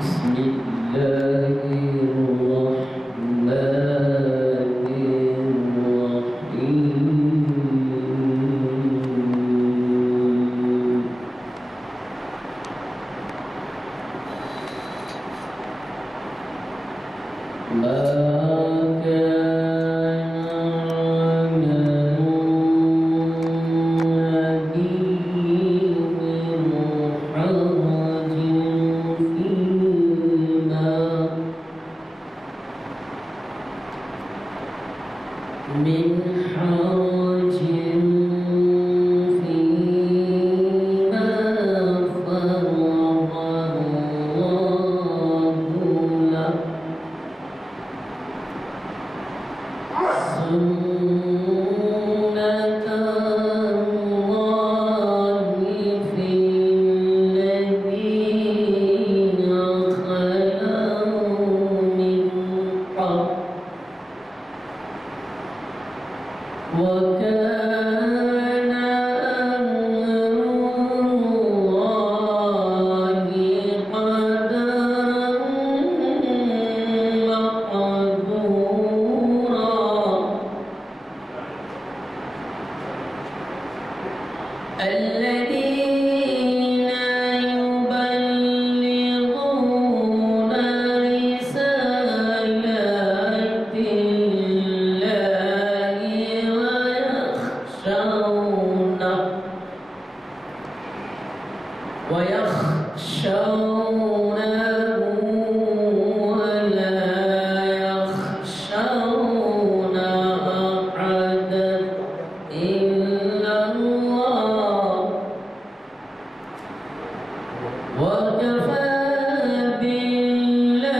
بسم الله الرحمن الرحيم. ما كان النبي من حرج فيما فرض الله له سنة الله في الذين خلوا من قبل وكان أمر الله قدرا مقدورا. الذين يبلغون رسالات الله ويخشونه ولا يخشون أحدا إلا الله وكفى بالله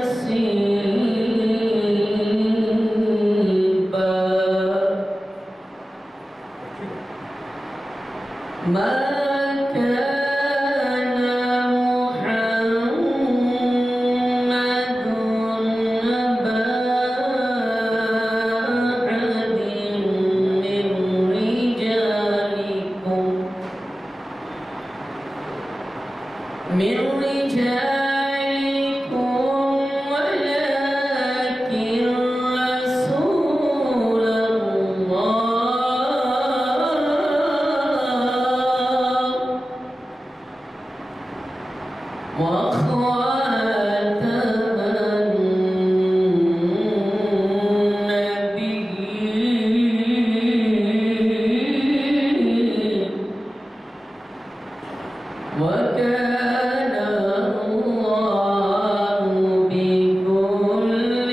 حسيبا. ما كان محمد أبا أحد من رجالكم ولكن رسول الله وخاتم النبيين وكان الله بكل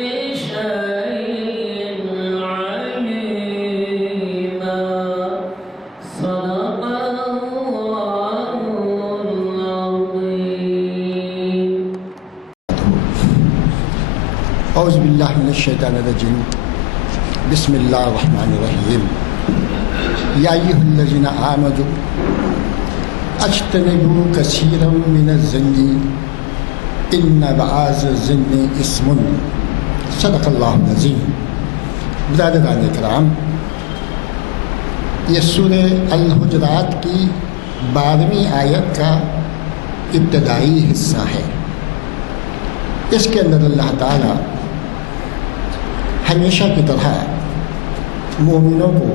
شيء عليما. صدق الله العظيم. اعوذ باللہ من الشیطان الرجیم. بسم اللہ الرحمن الرحیم. یا ایھا الذین آمنوا اجتنبوا کثیرا من الظن ان بعض الظن اثم. صدق اللہ العظیم. برادران کرام، یہ سورہ الحجرات کی 12ویں آیت کا ابتدائی حصہ ہے. اس کے اندر اللہ تعالیٰ ہمیشہ کی طرح مومنوں کو،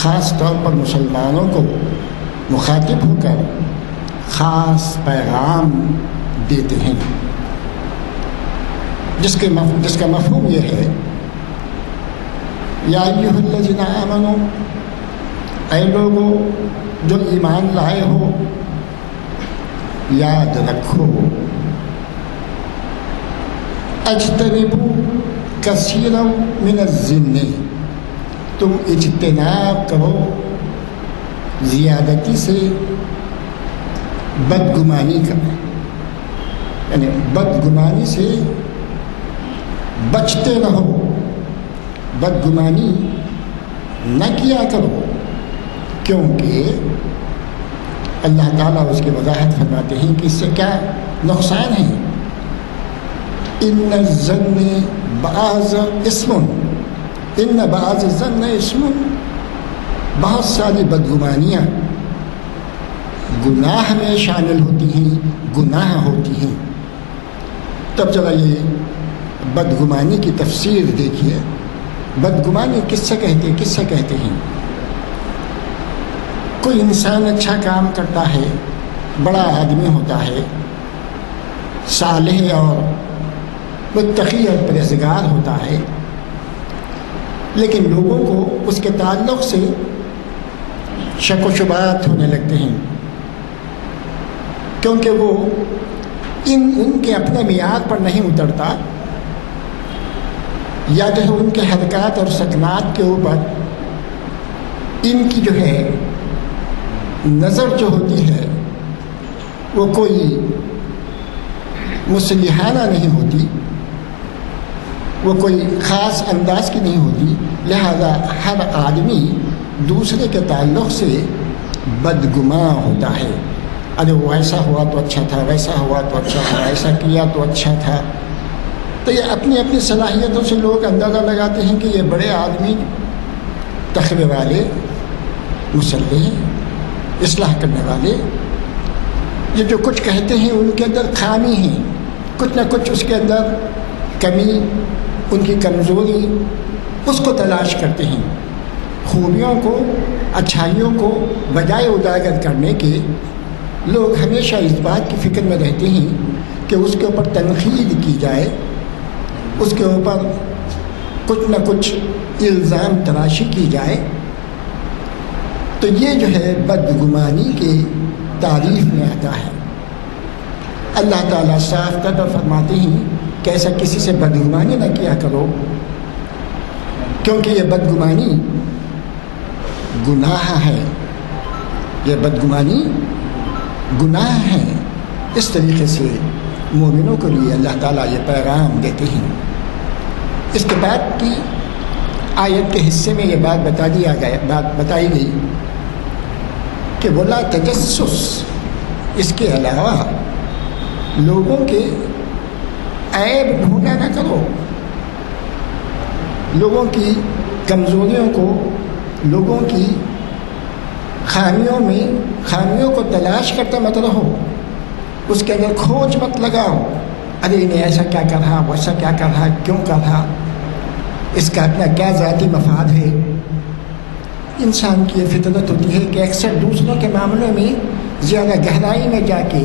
خاص طور پر مسلمانوں کو مخاطب ہو کر خاص پیغام دیتے ہیں، جس کا مفہوم یہ ہے: یا ایھا الذین آمنوا، اے لوگوں جو ایمان لائے ہو، یاد رکھو، اجتنبوا کثیرا من الظن، تم اجتناب کرو زیادتی سے بدگمانی کا، یعنی بدگمانی سے بچتے رہو، بدگمانی نہ کیا کرو، کیونکہ اللہ تعالیٰ اس کی وضاحت فرماتے ہیں کہ اس سے کیا نقصان ہے. ان الظن بعض اسم، ان بعض الظن اسم، بہت ساری بدگمانیاں گناہ میں شامل ہوتی ہیں، گناہ ہوتی ہیں۔ تب ذرا یہ بدگمانی کی تفسیر دیکھیے۔ بدگمانی کس سے کہتے ہیں؟ کوئی انسان اچھا کام کرتا ہے، بڑا آدمی ہوتا ہے، صالح اور متقی اور پرہیزگار ہوتا ہے، لیکن لوگوں کو اس کے تعلق سے شک و شبہات ہونے لگتے ہیں، کیونکہ وہ ان کے اپنے معیار پر نہیں اترتا، یا جو ہے ان کے حرکات اور سکنات کے اوپر ان کی جو ہے نظر جو ہوتی ہے وہ کوئی مصلحانہ نہیں ہوتی، وہ کوئی خاص انداز کی نہیں ہوتی، لہذا ہر آدمی دوسرے کے تعلق سے بدگماں ہوتا ہے۔ ارے وہ ایسا ہوا تو اچھا تھا، ویسا ہوا تو اچھا تھا، ایسا کیا تو اچھا تھا۔ تو یہ اپنی اپنی صلاحیتوں سے لوگ اندازہ لگاتے ہیں کہ یہ بڑے آدمی، تقوی والے، مصلح، اصلاح کرنے والے، یہ جو کچھ کہتے ہیں ان کے اندر خامی ہیں، کچھ نہ کچھ اس کے اندر کمی، ان کی کمزوری، اس کو تلاش کرتے ہیں۔ خوبیوں کو، اچھائیوں کو بجائے اجاگر کرنے کے لوگ ہمیشہ اس بات کی فکر میں رہتے ہیں کہ اس کے اوپر تنقید کی جائے، اس کے اوپر کچھ نہ کچھ الزام تراشی کی جائے۔ تو یہ جو ہے بدگمانی کے تعریف میں آتا ہے۔ اللہ تعالیٰ صاف طور پر فرماتے ہیں کہ ایسا کسی سے بدگمانی نہ کیا کرو، کیونکہ یہ بدگمانی گناہ ہے، یہ بدگمانی گناہ ہے۔ اس طریقے سے مومنوں کے لیے اللہ تعالیٰ یہ پیغام دیتے ہیں۔ اس کے بعد کی آیت کے حصے میں یہ بات بتائی گئی کہ ولا تجسس، اس کے علاوہ لوگوں کے عیب ڈھونڈا نہ کرو، لوگوں کی کمزوریوں کو، لوگوں کی خامیوں کو تلاش کرتے مت رہو، اس کے اندر کھوج مت لگاؤ۔ ارے انہیں ایسا کیا کر رہا، ویسا کیا کر رہا، کیوں کر رہا، اس کا اپنا کیا ذاتی مفاد ہے۔ انسان کی یہ فطرت ہوتی ہے کہ اکثر دوسروں کے معاملوں میں زیادہ گہرائی میں جا کے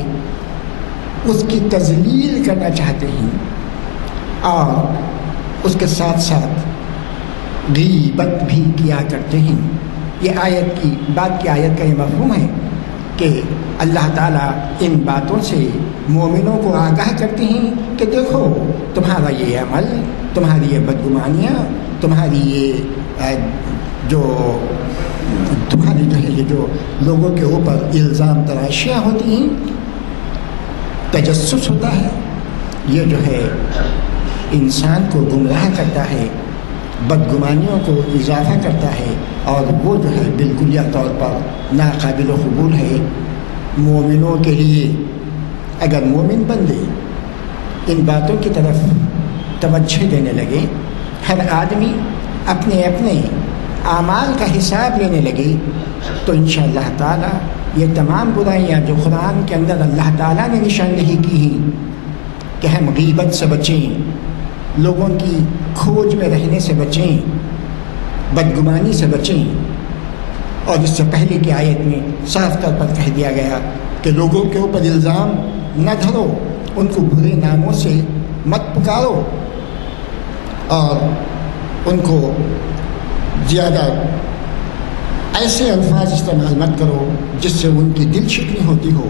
اس کی تذلیل کرنا چاہتے ہیں، اور اس کے ساتھ ساتھ غیبت بھی کیا کرتے ہیں۔ یہ آیت کا یہ مفہوم ہے کہ اللہ تعالیٰ ان باتوں سے مومنوں کو آگاہ کرتے ہیں کہ دیکھو تمہارا یہ عمل، تمہاری یہ بدگمانیاں، تمہاری یہ تمہاری جو ہے یہ جو لوگوں کے اوپر الزام تراشیاں ہوتی ہیں، تجسس ہوتا ہے، یہ جو ہے انسان کو گمراہ کرتا ہے، بدگمانیوں کو اضافہ کرتا ہے، اور وہ جو ہے بالکلیہ طور پر ناقابل قبول ہے مومنوں کے لیے۔ اگر مومن بندے ان باتوں کی طرف توجہ دینے لگے، ہر آدمی اپنے اپنے اعمال کا حساب لینے لگے، تو انشاءاللہ تعالیٰ یہ تمام برائیاں جو قرآن کے اندر اللہ تعالیٰ نے نشاندہی کی ہیں کہ ہم غیبت سے بچیں، لوگوں کی کھوج میں رہنے سے بچیں، بدگمانی سے بچیں، اور اس سے پہلے کی آیت میں صاف طور پر کہہ دیا گیا کہ لوگوں کے اوپر الزام نہ دھرو، ان کو برے ناموں سے مت پکارو، اور ان کو زیادہ ایسے الفاظ استعمال مت کرو جس سے ان کی دل شکنی ہوتی ہو،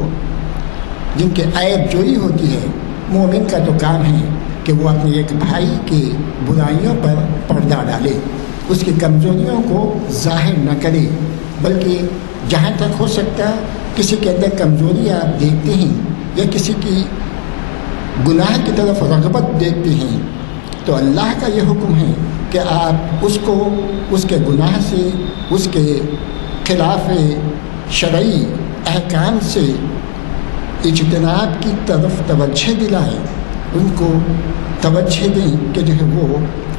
جن کے عیب جوئی ہوتی ہے۔ مومن کا تو کام ہے کہ وہ اپنے ایک بھائی کے برائیوں پر پردہ ڈالے، اس کی کمزوریوں کو ظاہر نہ کرے، بلکہ جہاں تک ہو سکتا کسی کے اندر کمزوری آپ دیکھتے ہیں یا کسی کی گناہ کی طرف رغبت دیکھتے ہیں، تو اللہ کا یہ حکم ہے کہ آپ اس کو اس کے گناہ سے، اس کے خلاف شرعی احکام سے اجتناب کی طرف توجہ دلائیں، ان کو توجہ دیں کہ جو ہے وہ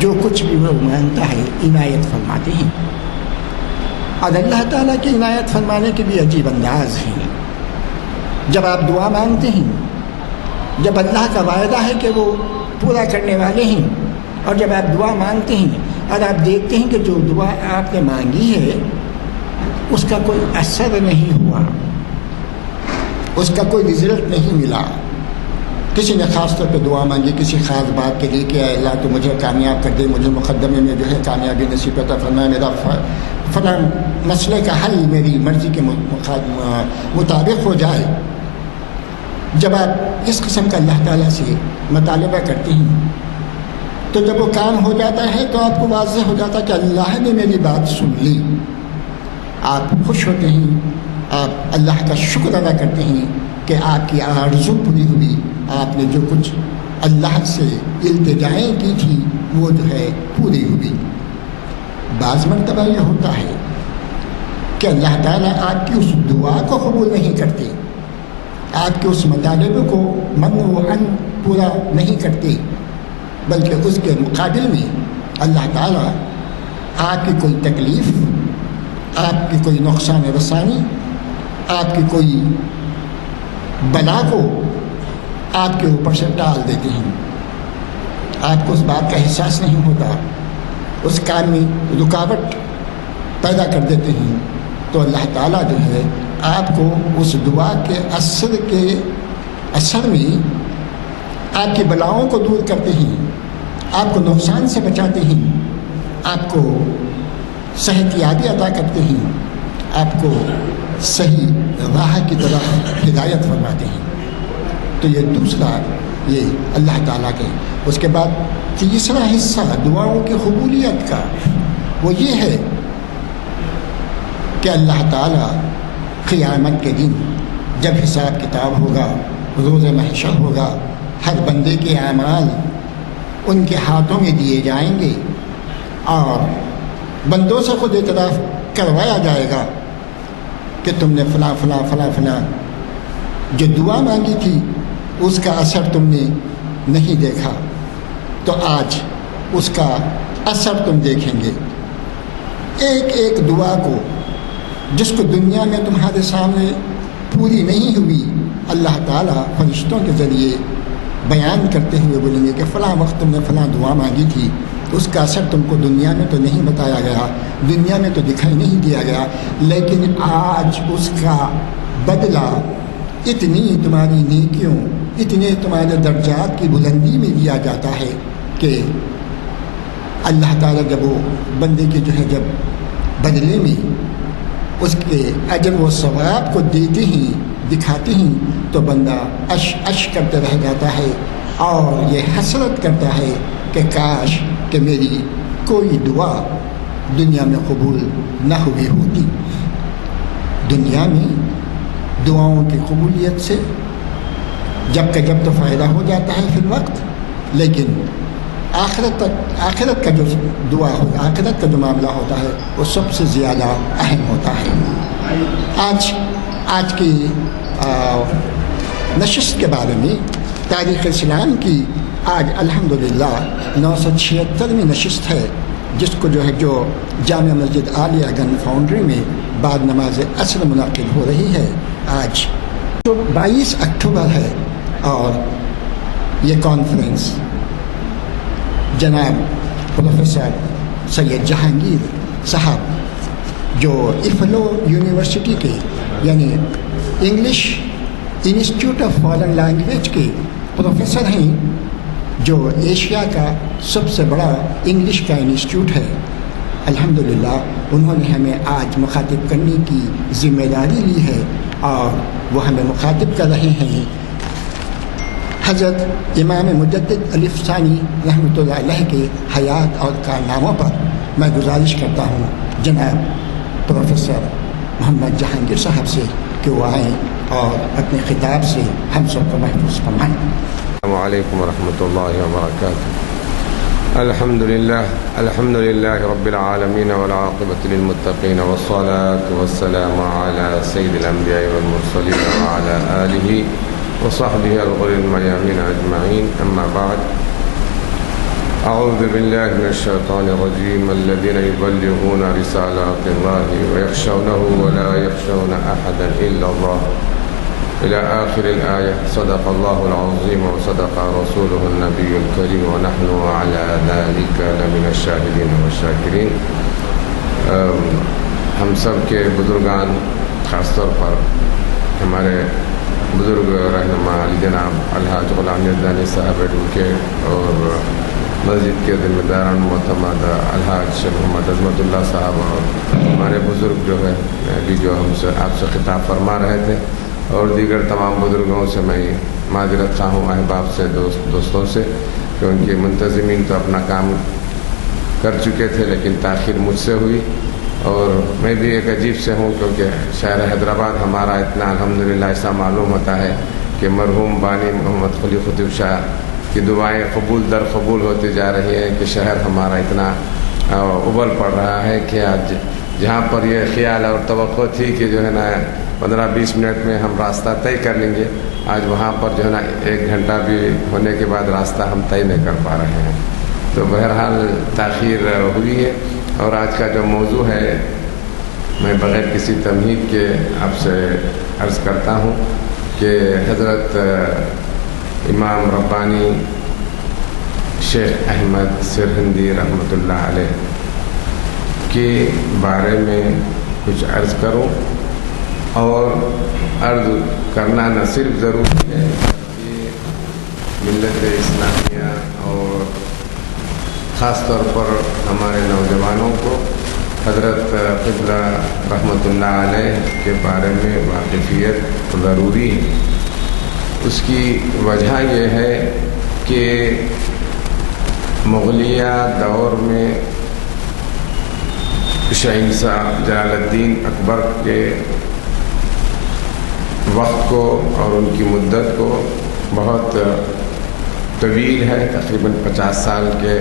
جو کچھ بھی وہ مانگتا ہے عنایت فرماتے ہیں. اور اللہ تعالیٰ کی عنایت فرمانے کے بھی عجیب انداز ہیں. جب آپ دعا مانگتے ہیں، جب اللہ کا وعدہ ہے کہ وہ پورا کرنے والے ہیں، اور جب آپ دعا مانگتے ہیں اور آپ دیکھتے ہیں کہ جو دعا آپ نے مانگی ہے اس کا کوئی اثر نہیں ہوا، اس کا کوئی رزلٹ نہیں ملا. کسی نے خاص طور پہ دعا مانگی کسی خاص بات کے لیے کہ اے اللہ تو مجھے کامیاب کر دے، مجھے مقدمے میں جو ہے کامیابی نصیب عطا فرمائے، میرا فلاں مسئلے کا حل میری مرضی کے مطابق ہو جائے. جب آپ اس قسم کا اللہ تعالیٰ سے مطالبہ کرتے ہیں تو جب وہ کام ہو جاتا ہے تو آپ کو واضح ہو جاتا ہے کہ اللہ نے میری بات سن لی. آپ خوش ہوتے ہیں، آپ اللہ کا شکر ادا کرتے ہیں کہ آپ کی آرزو پوری ہوئی، آپ نے جو کچھ اللہ سے التجائیں کی تھی وہ جو ہے پوری ہوئی. بعض مرتبہ یہ ہوتا ہے کہ اللہ تعالیٰ آپ کی اس دعا کو قبول نہیں کرتے، آپ کے اس مطالبے کو من و ان پورا نہیں کرتے، بلکہ اس کے مقابل میں اللہ تعالیٰ آپ کی کوئی تکلیف، آپ کی کوئی نقصان رسانی، آپ کی کوئی بلا کو آپ کے اوپر سے ڈال دیتے ہیں. آپ کو اس بات کا احساس نہیں ہوتا، اس کام میں رکاوٹ پیدا کر دیتے ہیں. تو اللہ تعالیٰ جو ہے آپ کو اس دعا کے اثر میں آپ کی بلاؤں کو دور کرتے ہیں، آپ کو نقصان سے بچاتے ہیں، آپ کو صحت یابی عطا کرتے ہیں، آپ کو صحیح راہ کی طرف ہدایت فرماتے ہیں. تو یہ دوسرا یہ اللہ تعالیٰ کے. اس کے بعد تیسرا حصہ دعاؤں کی قبولیت کا وہ یہ ہے کہ اللہ تعالیٰ قیامت کے دن جب حساب کتاب ہوگا، روز محشر ہوگا، ہر بندے کے اعمال ان کے ہاتھوں میں دیے جائیں گے اور بندوں سے خود اعتراف کروایا جائے گا کہ تم نے فلاں فلاں فلاں فلاں جو دعا مانگی تھی اس کا اثر تم نے نہیں دیکھا، تو آج اس کا اثر تم دیکھیں گے. ایک ایک دعا کو جس کو دنیا میں تمہارے سامنے پوری نہیں ہوئی، اللہ تعالیٰ فرشتوں کے ذریعے بیان کرتے ہوئے بولیں گے کہ فلاں وقت تم نے فلاں دعا مانگی تھی، اس کا اثر تم کو دنیا میں تو نہیں بتایا گیا، دنیا میں تو دکھائی نہیں دیا گیا، لیکن آج اس کا بدلہ اتنی تمہاری نیکیوں، اتنے تمہارے درجات کی بلندی میں دیا جاتا ہے کہ اللہ تعالیٰ جب وہ بندے کے جو ہے جب بدلے میں اس کے اجر و ثواب کو دیتے ہیں، دکھاتے ہیں، تو بندہ اش کرتے رہ جاتا ہے اور یہ حسرت کرتا ہے کہ کاش کہ میری کوئی دعا دنیا میں قبول نہ ہوئی ہوتی. دنیا میں دعاؤں کی قبولیت سے جب کہ جب تو فائدہ ہو جاتا ہے فی الوقت، لیکن آخرت کا جو دعا ہو، آخرت کا جو معاملہ ہوتا ہے وہ سب سے زیادہ اہم ہوتا ہے. آج کی نشست کے بارے میں تاریخ اسلام کی آج الحمدللہ 976ویں نشست ہے، جس کو جو ہے جو جامع مسجد عالیہ گنج فاؤنڈری میں بعد نماز عصر منعقد ہو رہی ہے. آج 22 اکتوبر ہے اور یہ کانفرنس جناب پروفیسر سید جہانگیر صاحب جو ایفلو یونیورسٹی کے یعنی English institute of foreign language کے پروفیسر ہیں، جو ایشیا کا سب سے بڑا انگلش کا انسٹیٹیوٹ ہے. الحمدللہ انہوں نے ہمیں آج مخاطب کرنے کی ذمہ داری لی ہے اور وہ ہمیں مخاطب کر رہے ہیں. حضرت امام مجدد الف ثانی رحمۃ اللہ علیہ کے حیات اور کارناموں پر میں گزارش کرتا ہوں جناب پروفیسر محمد جہانگیر صاحب سے کہ وہ آئیں اور اپنے خطاب سے ہم سب کو محفوظ فرمائیں. السلام علیکم ورحمۃ اللہ وبرکاتہ. الحمد للہ رب العالمین والعاقبۃ للمتقین والصلاة والسلام علی سید الانبیاء والمرسلین وعلی آلہ وصحبہ الغر الميامين أجمعين. أما بعد، 20 20 اکتوبر ہے اور یہ کانفرنس جناب پروفیسر سید جہانگیر صاحب جو ایفلو یونیورسٹی کے انسٹیٹیوٹ آف فارن لینگویج کے پروفیسر ہیں، جو أعوذ بالله من الشيطان الرجيم الذين يبلغون رسالات الله ويخشونه ولا يخشون أحدا إلا الله إلى آخر الآية. صدق الله العظيم وصدق رسوله النبي الكريم ونحن على ذلك لمن الشاهدين والشاكرين. ہم سب کے بزرگان، خاص طور پر ہمارے بزرگ رہنما علی جناب الحاج غلام یزدانی صاحب ایڈوکیٹ اور مسجد کے ذمہ داران معتمد الحاج شیخ محمد عظمت اللہ صاحب اور ہمارے بزرگ جو ہے ابھی جو ہم سے آپ سے خطاب فرما رہے تھے، اور دیگر تمام بزرگوں سے میں معذرت خواہ ہوں، احباب سے، دوستوں سے، کہ ان کے منتظمین تو اپنا کام کر چکے تھے لیکن تاخیر مجھ سے ہوئی، اور میں بھی ایک عجیب سے ہوں کیونکہ شہر حیدرآباد ہمارا اتنا الحمدللہ ایسا معلوم ہوتا ہے کہ مرحوم بانی محمد قلی خطیب شاہ کی دعائیں قبول در قبول ہوتی جا رہی ہیں کہ شہر ہمارا اتنا ابل پڑ رہا ہے کہ آج جہاں پر یہ خیال اور توقع تھی کہ جو ہے نا 15-20 منٹ میں ہم راستہ طے کر لیں گے، آج وہاں پر جو ہے نا 1 گھنٹہ بھی ہونے کے بعد راستہ ہم طے نہیں کر پا رہے ہیں. تو بہرحال تاخیر ہوئی ہے، اور آج کا جو موضوع ہے میں بغیر کسی تمہید کے آپ سے عرض کرتا ہوں کہ حضرت امام ربانی شیخ احمد سرہندی رحمۃ اللہ علیہ کے بارے میں کچھ عرض کروں، اور عرض کرنا نہ صرف ضروری ہے کہ ملت اسلامیہ اور خاص طور پر ہمارے نوجوانوں کو حضرت قبلہ رحمۃ اللہ علیہ کے بارے میں واقفیت ضروری ہے. اس کی وجہ یہ ہے کہ مغلیہ دور میں شہنشاہ جلال الدین اکبر کے وقت کو اور ان کی مدت کو بہت طویل ہے، تقریباً 50 سال کے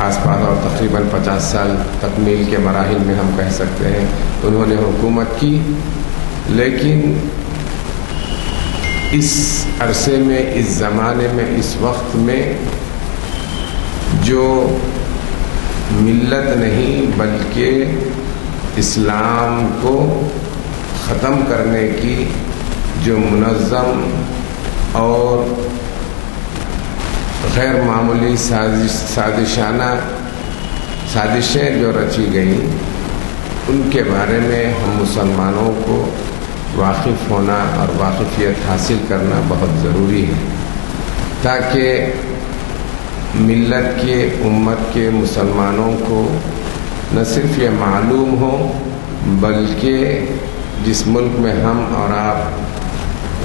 آس پاس، اور تقریباً 50 سال تکمیل کے مراحل میں ہم کہہ سکتے ہیں انہوں نے حکومت کی. لیکن اس عرصے میں، اس زمانے میں، اس وقت میں جو ملت نہیں بلکہ اسلام کو ختم کرنے کی جو منظم اور غیر معمولی سازشیں جو رچی گئیں، ان کے بارے میں ہم مسلمانوں کو واقف ہونا اور واقفیت حاصل کرنا بہت ضروری ہے، تاکہ ملت کے، امت کے، مسلمانوں کو نہ صرف یہ معلوم ہو بلکہ جس ملک میں ہم اور آپ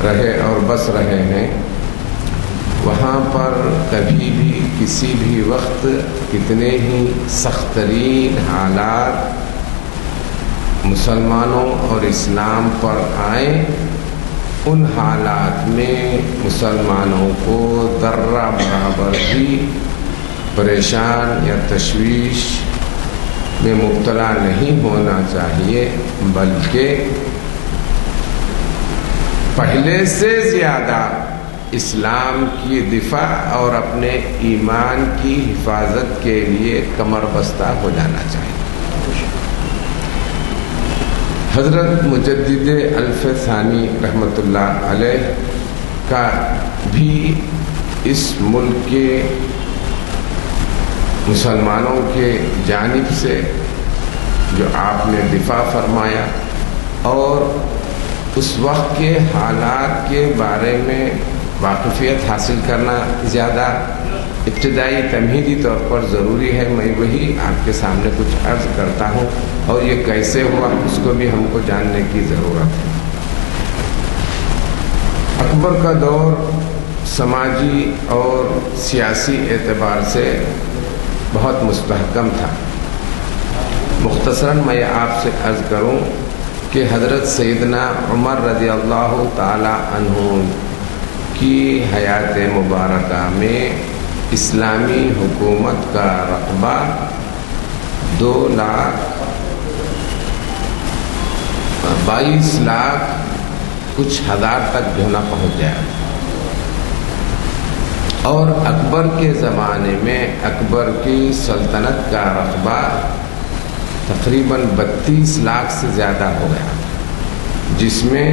رہے اور بس رہے ہیں، وہاں پر کبھی بھی کسی بھی وقت کتنے ہی سخت ترین حالات مسلمانوں اور اسلام پر آئیں، ان حالات میں مسلمانوں کو ذرہ برابر بھی پریشان یا تشویش میں مبتلا نہیں ہونا چاہیے، بلکہ پہلے سے زیادہ اسلام کی دفاع اور اپنے ایمان کی حفاظت کے لیے کمر بستہ ہو جانا چاہیے. حضرت مجدد الف ثانی رحمۃ اللہ علیہ کا بھی اس ملک کے مسلمانوں کے جانب سے جو آپ نے دفاع فرمایا، اور اس وقت کے حالات کے بارے میں واقفیت حاصل کرنا زیادہ ابتدائی تمہیدی طور پر ضروری ہے. میں وہی آپ کے سامنے کچھ عرض کرتا ہوں، اور یہ کیسے ہوا اس کو بھی ہم کو جاننے کی ضرورت ہے. اکبر کا دور سماجی اور سیاسی اعتبار سے بہت مستحکم تھا. مختصراً میں آپ سے عرض کروں کہ حضرت سیدنا عمر رضی اللہ تعالی عنہ کی حیات مبارکہ میں اسلامی حکومت کا رقبہ 2,22 لاکھ کچھ ہزار تک جو نہ پہنچ جائے. اور اکبر کے زمانے میں اکبر کی سلطنت کا رقبہ تقریباً 32 لاکھ سے زیادہ ہو گیا، جس میں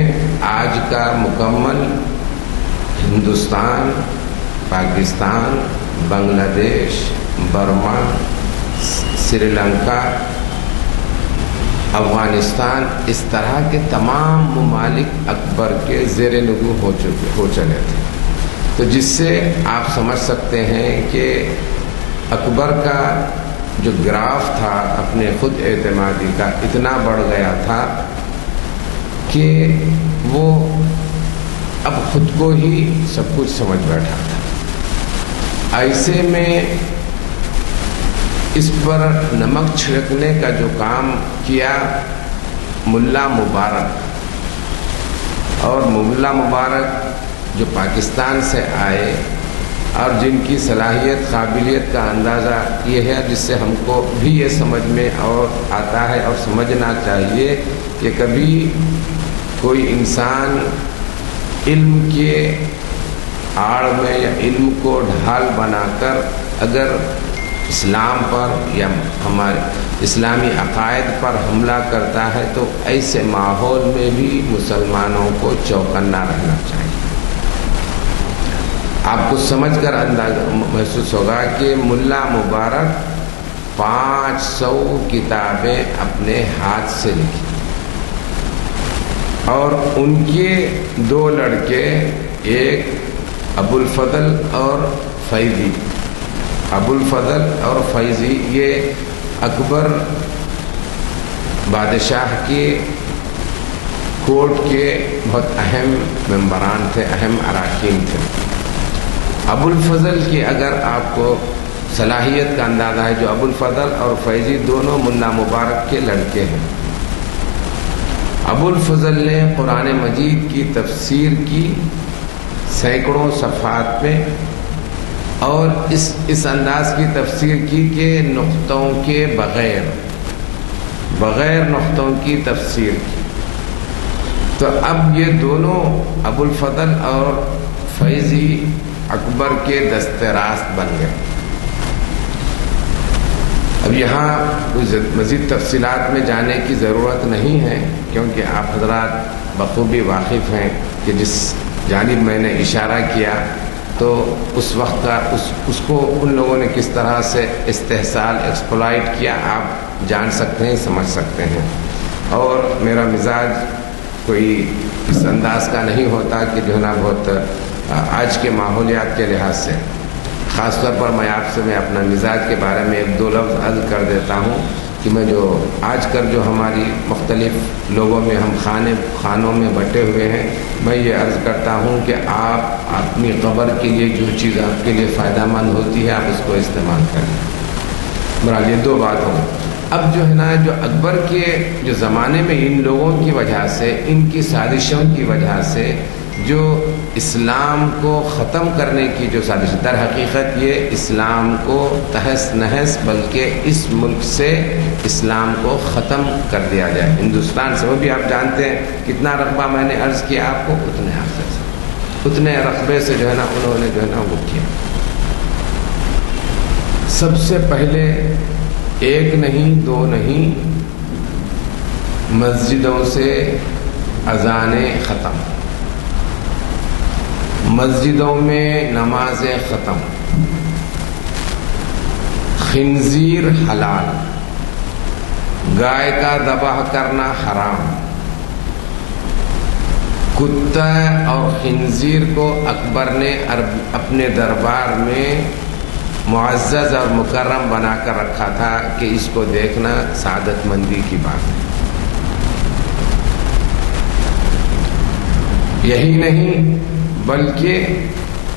آج کا مکمل ہندوستان، پاکستان، بنگلہ دیش، برما، سری لنکا، افغانستان، اس طرح کے تمام ممالک اکبر کے زیر نگوں ہو چلے تھے۔ تو جس سے آپ سمجھ سکتے ہیں کہ اکبر کا جو گراف تھا اپنے خود اعتمادی کا اتنا بڑھ گیا تھا کہ وہ اب خود کو ہی سب کچھ سمجھ بیٹھا تھا۔ ایسے میں اس پر نمک چھڑکنے کا جو کام کیا ملا مبارک، اور ملا مبارک جو پاکستان سے آئے اور جن کی صلاحیت قابلیت کا اندازہ یہ ہے، جس سے ہم کو بھی یہ سمجھ میں اور آتا ہے اور سمجھنا چاہیے کہ کبھی کوئی انسان علم کے آڑ میں یا علم کو ڈھال بنا کر اگر اسلام پر یا ہمارے اسلامی عقائد پر حملہ کرتا ہے تو ایسے ماحول میں بھی مسلمانوں کو چوکنا رہنا چاہیے۔ آپ کو سمجھ کر اندازہ محسوس ہوگا کہ ملا مبارک 500 کتابیں اپنے ہاتھ سے لکھی، اور ان کے 2 لڑکے، ایک ابو الفضل اور فیضی، ابو الفضل اور فیضی یہ اکبر بادشاہ کے کورٹ کے بہت اہم ممبران تھے، اہم اراکین تھے۔ ابو الفضل کی اگر آپ کو صلاحیت کا اندازہ ہے، جو ابو الفضل اور فیضی دونوں ملا مبارک کے لڑکے ہیں۔ ابو الفضل نے قرآن مجید کی تفسیر کی سینکڑوں صفحات میں، اور اس انداز کی تفسیر کی کہ نقطوں کے بغیر نقطوں کی تفسیر کی۔ تو اب یہ دونوں ابو الفضل اور فیضی اکبر کے دست راست بن گئے۔ اب یہاں کوئی مزید تفصیلات میں جانے کی ضرورت نہیں ہے، کیونکہ آپ حضرات بخوبی واقف ہیں کہ جس جانب میں نے اشارہ کیا تو اس وقت کا اس کو ان لوگوں نے کس طرح سے استحصال ایکسپلائٹ کیا آپ جان سکتے ہیں، سمجھ سکتے ہیں۔ اور میرا مزاج کوئی اس انداز کا نہیں ہوتا کہ جو ہے نا بہت آج کے ماحولیات کے لحاظ سے، خاص طور پر میں آپ سے اپنا مزاج کے بارے میں 1-2 لفظ عرض کر دیتا ہوں کہ میں جو آج کل جو ہماری مختلف لوگوں میں ہم خانوں میں بٹے ہوئے ہیں، میں یہ عرض کرتا ہوں کہ آپ اپنی قبر کے لیے جو چیز آپ کے لیے فائدہ مند ہوتی ہے آپ اس کو استعمال کریں۔ برحال یہ 2 بات ہوں۔ اب جو ہے نا جو اکبر کے جو زمانے میں ان لوگوں کی وجہ سے، ان کی سازشوں کی وجہ سے جو اسلام کو ختم کرنے کی جو سازش، در حقیقت یہ اسلام کو تہس نہس بلکہ اس ملک سے اسلام کو ختم کر دیا جائے، ہندوستان سے۔ وہ بھی آپ جانتے ہیں کتنا رقبہ میں نے عرض کیا آپ کو، اتنے رقبے سے جو ہے نا انہوں نے جو ہے نا وہ کیا۔ سب سے پہلے 1 نہیں 2 نہیں، مسجدوں سے اذانیں ختم، مسجدوں میں نمازیں ختم، خنزیر حلال، گائے کا ذبح کرنا حرام، کتا اور خنزیر کو اکبر نے اپنے دربار میں معزز اور مکرم بنا کر رکھا تھا کہ اس کو دیکھنا سعادت مندی کی بات ہے۔ یہی نہیں بلکہ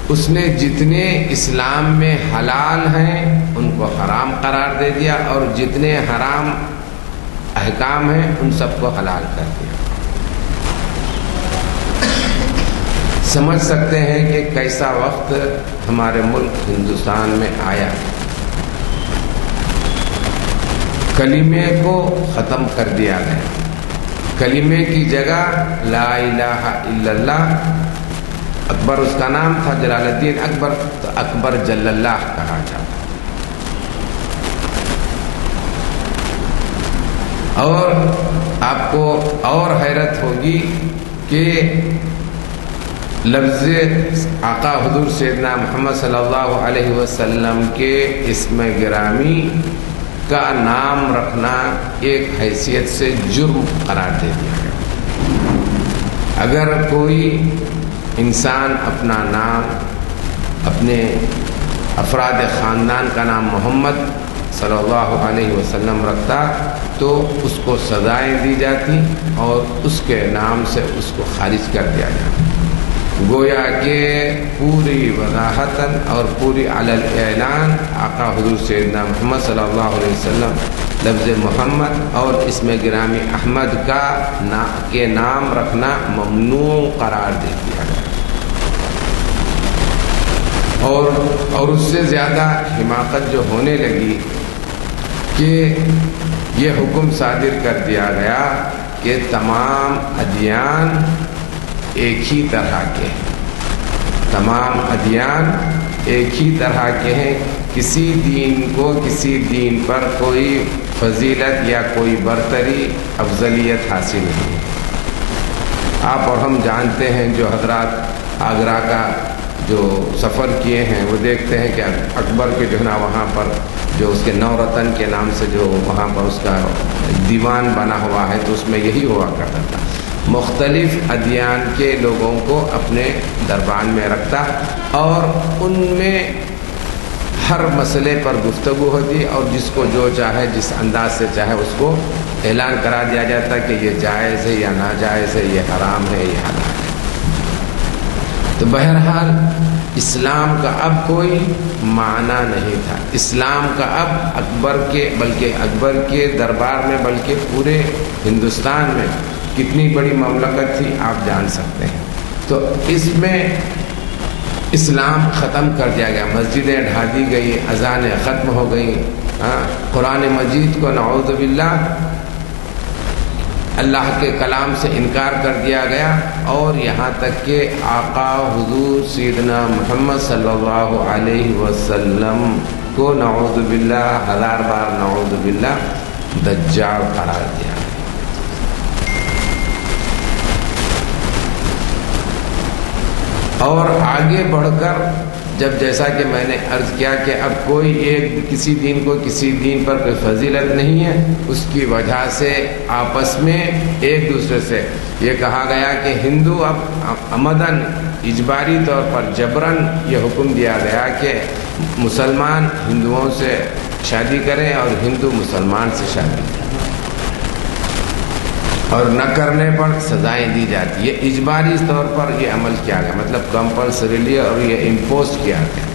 اس نے جتنے اسلام میں حلال ہیں ان کو حرام قرار دے دیا، اور جتنے حرام احکام ہیں ان سب کو حلال کر دیا۔ سمجھ سکتے ہیں کہ کیسا وقت ہمارے ملک ہندوستان میں آیا۔ کلمے کو ختم کر دیا گیا، کلمے کی جگہ لا الہ الا اللہ اکبر اس کا نام تھا، جلال الدین اکبر، تو اکبر جل اللہ کہا جاتا۔ اور آپ کو اور حیرت ہوگی کہ لفظ آقا حضور سیدنا محمد صلی اللہ علیہ وسلم کے اسم گرامی کا نام رکھنا ایک حیثیت سے جرم قرار دے دیا گیا۔ اگر کوئی انسان اپنا نام، اپنے افراد خاندان کا نام محمد صلی اللہ علیہ وسلم رکھتا تو اس کو سزائیں دی جاتی اور اس کے نام سے اس کو خارج کر دیا جاتا۔ گویا کہ پوری وضاحتاً اور پوری علی الاعلان آقا حضور سیدنا محمد صلی اللہ علیہ وسلم لفظ محمد اور اسم گرامی احمد کے نام رکھنا ممنوع قرار دے دیا گیا، اور اس سے زیادہ حماقت جو ہونے لگی کہ یہ حکم صادر کر دیا گیا کہ تمام ادیان ایک ہی طرح کے ہیں، تمام ادیان ایک ہی طرح کے ہیں، کسی دین کو کسی دین پر کوئی فضیلت یا کوئی برتری افضلیت حاصل نہیں ہے۔ آپ اور ہم جانتے ہیں، جو حضرات آگرہ کا جو سفر کیے ہیں وہ دیکھتے ہیں کہ اکبر کے جو ہے نا وہاں پر جو اس کے نورتن کے نام سے جو وہاں پر اس کا دیوان بنا ہوا ہے تو اس میں یہی ہوا کرتا تھا، مختلف ادیان کے لوگوں کو اپنے دربان میں رکھتا اور ان میں ہر مسئلے پر گفتگو ہوتی اور جس کو جو چاہے جس انداز سے چاہے اس کو اعلان کرا دیا جاتا کہ یہ جائز ہے یا ناجائز ہے، یہ حرام ہے، یہ حلال ہے۔ تو بہرحال اسلام کا اب کوئی معنی نہیں تھا، اسلام کا اب بلکہ اکبر کے دربار میں بلکہ پورے ہندوستان میں کتنی بڑی مملکت تھی آپ جان سکتے ہیں۔ تو اس میں اسلام ختم کر دیا گیا، مسجدیں ڈھا دی گئی، اذانیں ختم ہو گئی، قرآن مجید کو نعوذ باللہ اللہ کے کلام سے انکار کر دیا گیا، اور یہاں تک کہ آقا حضور سیدنا محمد صلی اللہ علیہ وسلم کو نعوذ باللہ، ہزار بار نعوذ باللہ، دجال قرار دیا۔ اور آگے بڑھ کر جب جیسا کہ میں نے عرض کیا کہ اب کوئی کسی دین کو کسی دین پر کوئی فضیلت نہیں ہے، اس کی وجہ سے آپس میں ایک دوسرے سے یہ کہا گیا کہ ہندو اب عمدن اجباری طور پر جبراً یہ حکم دیا گیا کہ مسلمان ہندوؤں سے شادی کریں اور ہندو مسلمان سے شادی کریں، اور نہ کرنے پر سزائیں دی جاتی ہے۔ اجباری طور پر یہ عمل کیا گیا، مطلب کمپلسریلی، اور یہ امپوز کیا گیا۔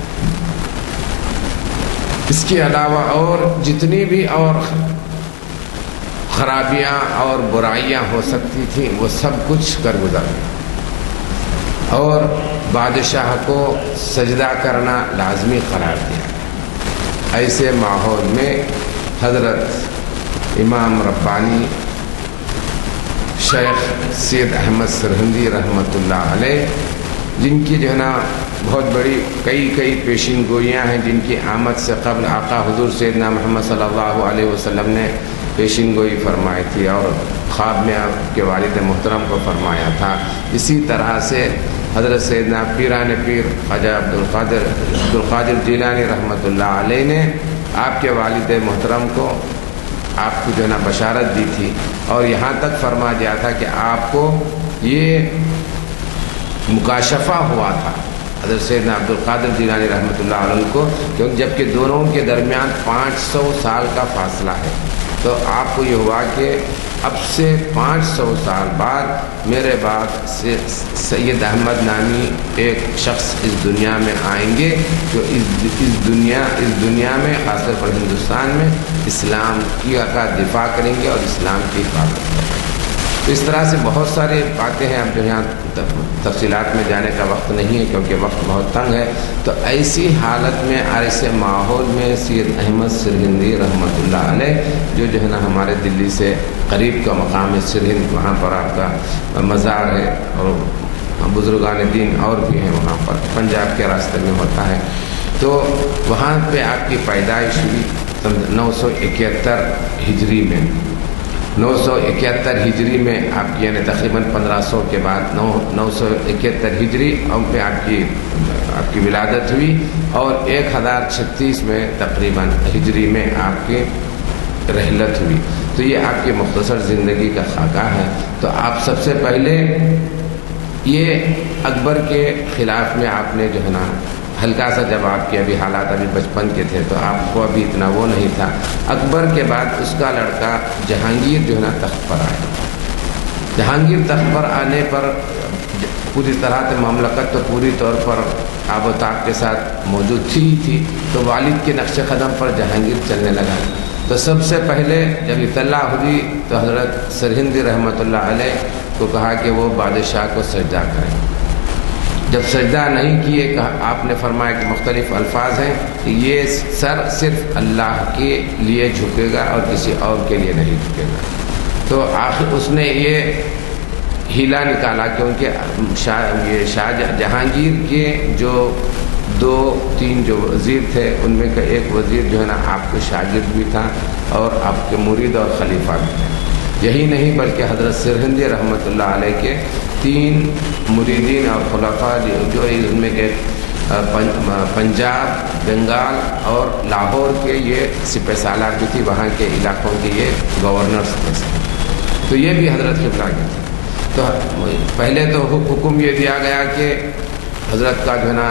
اس کے علاوہ اور جتنی بھی اور خرابیاں اور برائیاں ہو سکتی تھیں وہ سب کچھ کر گزر گیا، اور بادشاہ کو سجدہ کرنا لازمی قرار دیا۔ ایسے ماحول میں حضرت امام ربانی شیخ سید احمد سرہندی رحمۃ اللہ علیہ، جن کی جو ہے نا بہت بڑی کئی پیشین گوئیاں ہیں، جن کی آمد سے قبل آقا حضور سیدنا محمد صلی اللہ علیہ وسلم نے پیشین گوئی فرمائی تھی اور خواب میں آپ کے والد محترم کو فرمایا تھا۔ اسی طرح سے حضرت سیدنا پیران پیر خواجہ عبدالقادر جیلانی رحمۃ اللہ علیہ نے آپ کے والد محترم کو آپ کو جو ہے نا بشارت دی تھی، اور یہاں تک فرما دیا تھا کہ آپ کو یہ مکاشفہ ہوا تھا حضرت سیدنا عبدالقادر جیلانی رحمۃ اللہ علیہ کو، کیونکہ جبکہ دونوں کے درمیان 500 سال کا فاصلہ ہے، تو آپ کو یہ ہوا کہ اب سے 500 سال بعد میرے بعد سید احمد نامی ایک شخص اس دنیا میں آئیں گے جو اس دنیا میں خاص طور پر ہندوستان میں اسلام کا دفاع کریں گے اور اسلام کی حفاظت کریں گے۔ تو اس طرح سے بہت سارے باتیں ہیں، اب جو یہاں تفصیلات میں جانے کا وقت نہیں ہے کیونکہ وقت بہت تنگ ہے۔ تو ایسی حالت میں ایسے ماحول میں سید احمد سرہندی رحمۃ اللہ علیہ جو ہے نا ہمارے دلی سے قریب کا مقام ہے سرہند، وہاں پر آپ کا مزار ہے، اور بزرگان دین اور بھی ہیں وہاں پر، پنجاب کے راستے میں ہوتا ہے۔ تو وہاں پہ آپ کی پیدائش ہوئی 971 ہجری میں، 971 ہجری میں آپ کی، یعنی تقریباً 1500 کے بعد 971 ہجری پہ آپ کی ولادت ہوئی، اور 1036 میں تقریباً ہجری میں آپ کی رحلت ہوئی۔ تو یہ آپ کی مختصر زندگی کا خاکہ ہے۔ تو آپ سب سے پہلے یہ اکبر کے خلاف میں آپ نے جو ہے نا ہلکا سا، جب آپ کے ابھی حالات ابھی بچپن کے تھے تو آپ کو ابھی اتنا وہ نہیں تھا۔ اکبر کے بعد اس کا لڑکا جہانگیر جو ہے نا تخت پر آیا۔ جہانگیر تخت پر آنے پر پوری طرح سے مملکت تو پوری طور پر آب و تاب کے ساتھ موجود تھی ہی تھی، تو والد کے نقش قدم پر جہانگیر چلنے لگا۔ تو سب سے پہلے جب اطلاع ہوئی تو حضرت سرہندی رحمۃ اللہ علیہ کو کہا کہ وہ بادشاہ کو سجدہ کریں۔ جب سجدہ نہیں کیے، آپ نے فرمایا کہ مختلف الفاظ ہیں کہ یہ سر صرف اللہ کے لیے جھکے گا اور کسی اور کے لیے نہیں جھکے گا۔ تو آخر اس نے یہ ہیلا نکالا، کیونکہ جہانگیر کے جو 2-3 جو وزیر تھے ان میں کا ایک وزیر جو ہے نا آپ کے شاگرد بھی تھا اور آپ کے مرید اور خلیفہ بھی تھے۔ یہی نہیں بلکہ حضرت سرہندی رحمۃ اللہ علیہ کے 3 مریدین اور خلفاء جو ان میں کے پنجاب، بنگال اور لاہور کے یہ سپہ سالار بھی تھی، وہاں کے علاقوں کے یہ گورنرز تھے۔ تو یہ بھی حضرت قبلہ کے تھے۔ تو پہلے تو حکم یہ دیا گیا کہ حضرت کا جو ہے نا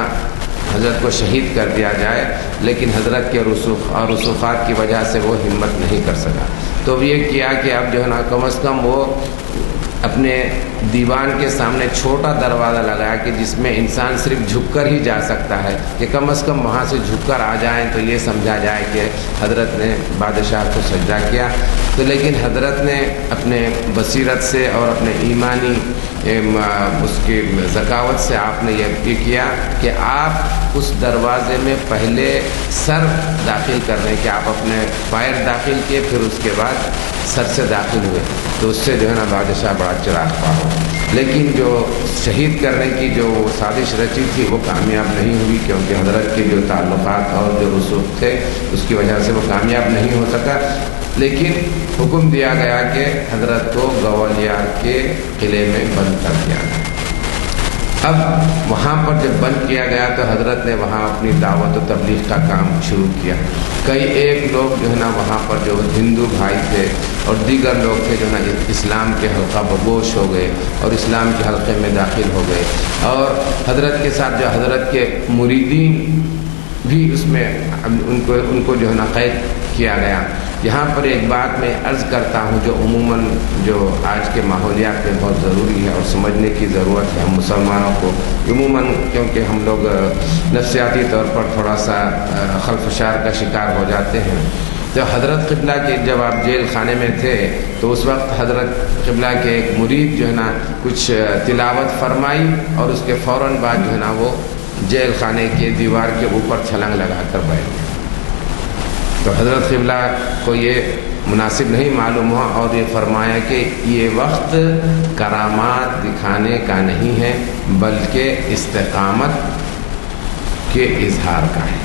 حضرت کو شہید کر دیا جائے، لیکن حضرت کے رسوخات کی وجہ سے وہ ہمت نہیں کر سکا۔ تو یہ کیا کہ اب جو ہے نا کم از کم وہ اپنے دیوان کے سامنے چھوٹا دروازہ لگایا کہ جس میں انسان صرف جھک کر ہی جا سکتا ہے، کہ کم از کم وہاں سے جھک کر آ جائیں تو یہ سمجھا جائے کہ حضرت نے بادشاہ کو سجدہ کیا۔ تو لیکن حضرت نے اپنے بصیرت سے اور اپنے ایمانی اس کی ذکاوت سے آپ نے یہ کیا کہ آپ اس دروازے میں پہلے سر داخل کرنے کے، آپ اپنے پیر داخل کیے، پھر اس کے بعد سر سے داخل ہوئے، تو اس سے جو ہے نا بادشاہ بڑا چراغ پا ہوا۔ لیکن جو شہید کرنے کی جو سازش رچی تھی وہ کامیاب نہیں ہوئی، کیونکہ حضرت کے جو تعلقات اور جو رسوخ تھے اس کی وجہ سے وہ کامیاب نہیں ہو سکا۔ لیکن حکم دیا گیا کہ حضرت کو گوالیار کے قلعے میں بند کر دیا گیا۔ اب وہاں پر جب بند کیا گیا تو حضرت نے وہاں اپنی دعوت و تبلیغ کا کام شروع کیا۔ ایک لوگ جو ہے نا وہاں پر جو ہندو بھائی تھے اور دیگر لوگ تھے جو ہے نا اسلام کے حلقہ بگوش ہو گئے اور اسلام کے حلقے میں داخل ہو گئے، اور حضرت کے ساتھ جو حضرت کے مریدین بھی اس میں ان کو جو ہے نا قید کیا گیا۔ یہاں پر ایک بات میں عرض کرتا ہوں جو عموماً جو آج کے ماحولیات میں بہت ضروری ہے اور سمجھنے کی ضرورت ہے ہم مسلمانوں کو، عموماً کیونکہ ہم لوگ نفسیاتی طور پر تھوڑا سا خلفشار کا شکار ہو جاتے ہیں۔ جب حضرت قبلہ کے جب آپ جیل خانے میں تھے تو اس وقت حضرت قبلہ کے ایک مرید جو ہے نا کچھ تلاوت فرمائی اور اس کے فوراً بعد جو ہے نا وہ جیل خانے کے دیوار کے اوپر چھلانگ لگا کر بیٹھ گئے۔ تو حضرت قبلہ کو یہ مناسب نہیں معلوم ہوا اور یہ فرمایا کہ یہ وقت کرامات دکھانے کا نہیں ہے بلکہ استقامت کے اظہار کا ہے۔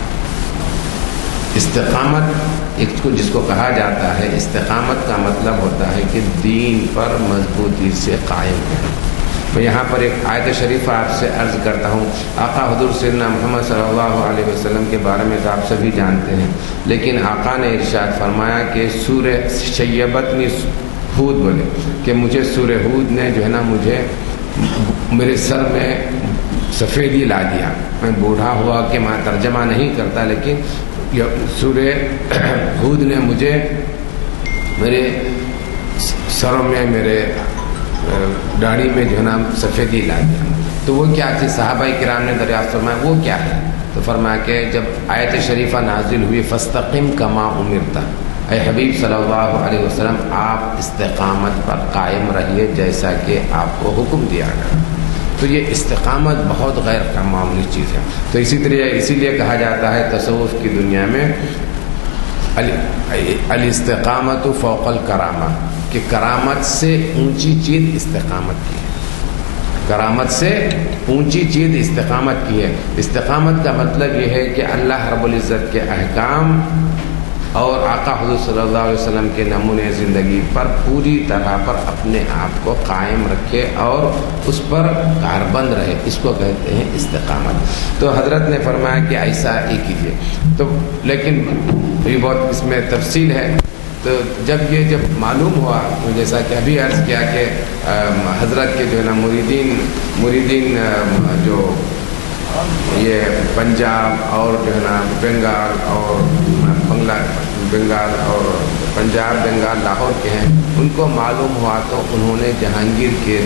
استقامت جس کو کہا جاتا ہے، استقامت کا مطلب ہوتا ہے کہ دین پر مضبوطی سے قائم رہنا۔ میں یہاں پر ایک آیت شریفہ آپ سے عرض کرتا ہوں۔ آقا حضور سیدنا محمد صلی اللہ علیہ وسلم کے بارے میں تو آپ سبھی جانتے ہیں، لیکن آقا نے ارشاد فرمایا کہ سورہ شیبتنی ہود بولے کہ مجھے سورہ ہود نے جو ہے نا مجھے میرے سر میں سفیدی لا دیا۔ میں بوڑھا ہوا کہ میں ترجمہ نہیں کرتا، لیکن سورہ ہود نے مجھے میرے سروں میں میرے داڑھی میں جو ہے نا سفیدی لا دیا۔ تو وہ کیا تھی؟ صحابہ کرام نے دریافت فرمایا وہ کیا ہے؟ تو فرمایا کہ جب آیت شریفہ نازل ہوئی فاستقم کما امرت، اے حبیب صلی اللہ علیہ وسلم آپ استقامت پر قائم رہیے جیسا کہ آپ کو حکم دیا گیا۔ تو یہ استقامت بہت غیر معمولی چیز ہے۔ تو اسی لیے کہا جاتا ہے تصوف کی دنیا میں الاستقامت فوق الکرامہ، کہ کرامت سے اونچی چیز استقامت کی ہے۔ کرامت سے اونچی چیز استقامت کی ہے۔ استقامت کا مطلب یہ ہے کہ اللہ رب العزت کے احکام اور آقا حضور صلی اللہ علیہ وسلم کے نمونے زندگی پر پوری طرح پر اپنے آپ کو قائم رکھے اور اس پر کاربند رہے، اس کو کہتے ہیں استقامت۔ تو حضرت نے فرمایا کہ ایسا ہی کیجیے۔ تو لیکن یہ بہت اس میں تفصیل ہے۔ تو جب معلوم ہوا، جیسا کہ ابھی عرض کیا کہ حضرت کے جو ہے نا مریدین جو یہ پنجاب اور جو ہے نا بنگال اور پنجاب بنگال لاہور کے ہیں، ان کو معلوم ہوا تو انہوں نے جہانگیر کے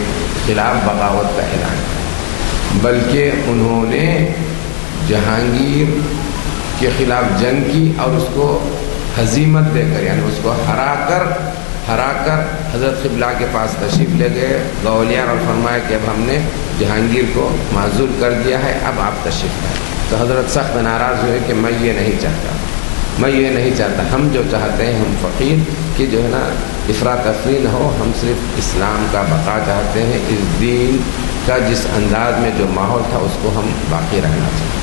خلاف بغاوت کا اعلان کیا، بلکہ انہوں نے جہانگیر کے خلاف جنگ کی اور اس کو ہزیمت دے کر، یعنی اس کو ہرا کر حضرت قبلہ کے پاس تشریف لے گئے گولیار، اور فرمایا کہ اب ہم نے جہانگیر کو معذور کر دیا ہے، اب آپ تشریف لائیں۔ تو حضرت سخت ناراض ہوئے کہ میں یہ نہیں چاہتا، ہم جو چاہتے ہیں، ہم فقیر کہ جو ہے نا افراط تفریح نہ ہو، ہم صرف اسلام کا بقا چاہتے ہیں، اس دین کا جس انداز میں جو ماحول تھا اس کو ہم باقی رکھنا چاہتے ہیں۔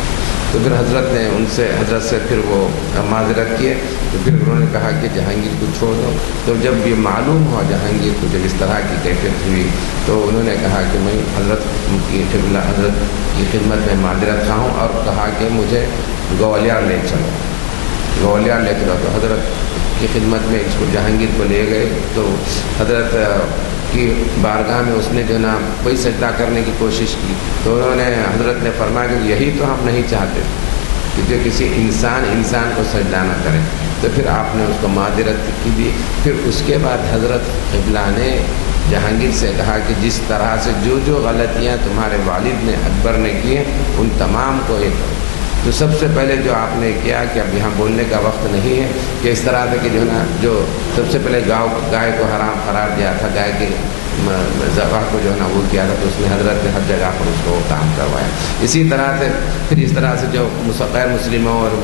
تو پھر حضرت سے پھر وہ معذرت کیے، تو پھر انہوں نے کہا کہ جہانگیر کو چھوڑ دو۔ تو جب یہ معلوم ہوا جہانگیر کو جب اس طرح کی کیفیت ہوئی، تو انہوں نے کہا کہ میں حضرت کی خدمت میں معذرت خواہ ہوں، اور کہا کہ مجھے گوالیار لے چلو۔ تو حضرت کی خدمت میں اس کو جہانگیر کو لے گئے، تو حضرت کی بارگاہ میں اس نے جو نا کوئی سجدہ کرنے کی کوشش کی، تو انہوں نے حضرت نے فرمایا کہ یہی تو ہم نہیں چاہتے کہ جو کسی انسان کو سجدہ نہ کرے۔ تو پھر آپ نے اس کو معذرت کی دی۔ پھر اس کے بعد حضرت قبلہ نے جہانگیر سے کہا کہ جس طرح سے جو غلطیاں تمہارے والد نے اکبر نے کی ہیں، ان تمام کو یہ کرو۔ تو سب سے پہلے جو آپ نے کیا کہ اب یہاں بولنے کا وقت نہیں ہے، کہ اس طرح سے کہ جو ہے نا جو سب سے پہلے گائے کو حرام قرار دیا تھا، گائے کے ذبح کو جو ہے نا وہ کیا تھا، تو اس نے حضرت نے ہر جگہ پر اس کو وہ کام کروایا۔ اسی طرح سے پھر اس طرح سے جو غیر مسلموں اور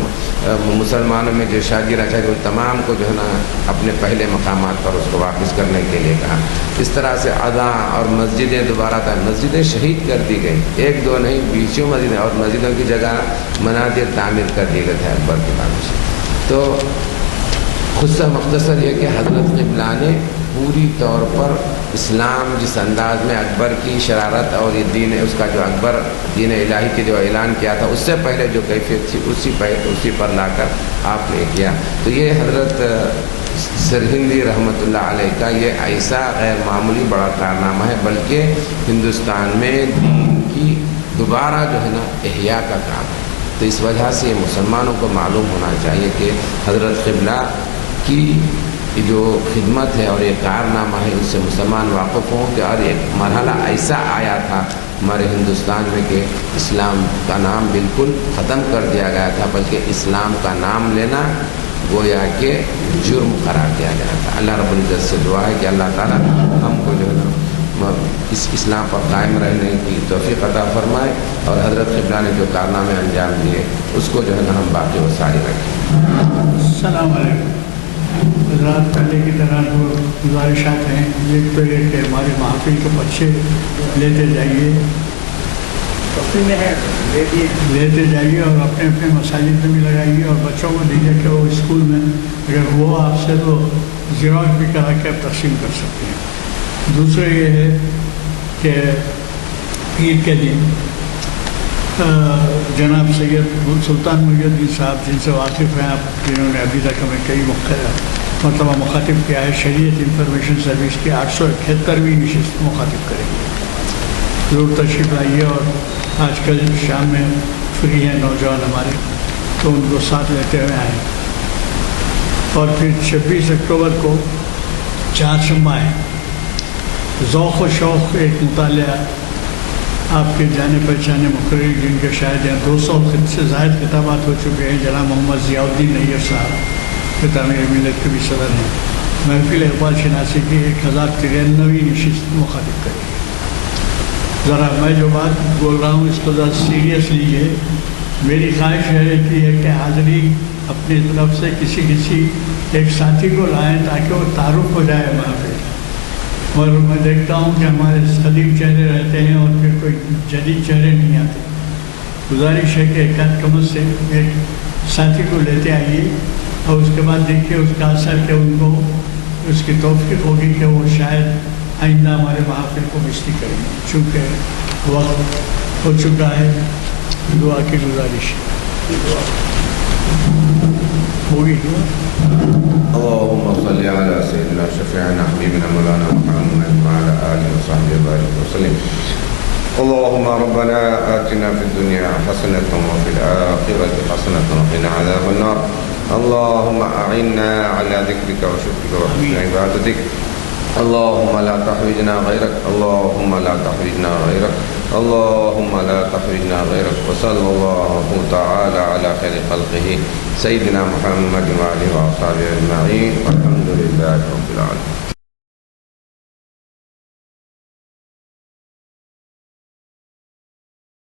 مسلمانوں میں جو شادی رچا کہ تمام کو جو ہے نا اپنے پہلے مقامات پر اس کو واپس کرنے کے لیے کہا۔ اس طرح سے اذاں اور مسجدیں دوبارہ مسجدیں شہید کر دی گئی، ایک دو نہیں، 20 مسجدیں، اور مسجدوں کی جگہ منادر تعمیر کر دیے گئے تھے اکبر کے بعد سے۔ تو خود سے مختصر یہ کہ حضرت قبلہ نے پوری طور پر اسلام جس انداز میں اکبر کی شرارت اور یہ دین اس کا جو اکبر دین الہی کے جو اعلان کیا تھا، اس سے پہلے جو کیفیت تھی اسی پر لا کر آپ نے کیا۔ تو یہ حضرت سرہندی رحمۃ اللہ علیہ کا یہ ایسا غیر معمولی بڑا کارنامہ ہے، بلکہ ہندوستان میں دین کی دوبارہ جو ہے نا احیاء کا کام ہے۔ تو اس وجہ سے یہ مسلمانوں کو معلوم ہونا چاہیے کہ حضرت قبلہ کی جو خدمت ہے اور یہ کارنامہ ہے، اس سے مسلمان واقف ہوں کہ اور ایک مرحلہ ایسا آیا تھا ہمارے ہندوستان میں کہ اسلام کا نام بالکل ختم کر دیا گیا تھا، بلکہ اسلام کا نام لینا گویا کہ جرم قرار دیا گیا تھا۔ اللہ رب العزت سے دعا ہے کہ اللہ تعالیٰ ہم کو جو ہے نا اس اسلام پر قائم رہنے کی توفیق عطا فرمائے، اور حضرت قبلہ نے جو کارنامے انجام دیے اس کو جو ہے نا ہم باقی و ساری رکھیں۔ السلام علیکم حضرات، پہلے کی طرح جو گزارشات ہیں، ایک تو یہ کہ ہمارے محافل کے بچے لیتے جائیے اور اپنے مساجد میں بھی لگائیے، اور بچوں کو دیجیے کہ وہ اسکول میں اگر وہ آپ سے تو زیراکس بھی کرا کے آپ تقسیم کر سکتے ہیں۔ دوسرا یہ ہے کہ عید کے دن جناب سید سلطان محی الدین صاحب، جن سے واقف ہیں آپ، جنہوں نے ابھی تک ہمیں کئی مرتبہ مخاطب کیا ہے، شریعت انفارمیشن سروس کی 871ویں نشست مخاطب کریں گے۔ ضرور تشریف لائیے، اور آج کل شام میں فری ہیں نوجوان ہمارے، تو ان کو ساتھ لیتے ہوئے آئیں۔ اور پھر 26 اکتوبر کو چہارشنبہ ہے، ذوق و شوق ایک مطالعہ آپ کے جانے پہچانے مقرر جن کے شاید یہاں 200 سے زائد خطابات ہو چکے ہیں، جناب محمد ضیاء الدین نیّر صاحب جو تعمیر ملت کے بھی صدر ہیں، محفل اقبال شناسی کی 1093ویں نشست مخاطب کریں گے۔ ذرا میں جو بات بول رہا ہوں اس کو ذرا سیریس لیجیے۔ میری خواہش ہے کہ حاضرین اپنی طرف سے کسی ایک ساتھی کو لائیں تاکہ وہ تعارف ہو جائے محفل۔ اور میں دیکھتا ہوں کہ ہمارے قدیم چہرے رہتے ہیں اور پھر کوئی جدید چہرے نہیں آتے. گزارش ہے کہ ایک آدھ کم سے ایک ساتھی کو لیتے آئیے اور اس کے بعد دیکھیے اس کا اثر کہ ان کو اس کی توفیق ہوگی کہ وہ شاید آئندہ ہمارے محافل کو مشتی کریں گے. چونکہ وقت ہو چکا ہے, دعا کی گزارش ہوگی. اللهم صل على سيدنا شفيعنا حبيبنا مولانا محمد وعلى آله وصحبه وبارك وسلم. اللهم ربنا آتنا في الدنيا حسنة وفي الآخرة حسنة وقنا عذاب النار. اللهم أعنا على ذكرك وشكرك وحسن عبادتك. اللهم لا تحوجنا غيرك, اللهم لا تحوجنا غيرك, اللهم لا تحوجنا غيرك. وصلى الله تعالى على خير خلقه سيدنا محمد وعلى آله وصحبه أجمعين والحمد لله رب العالمين.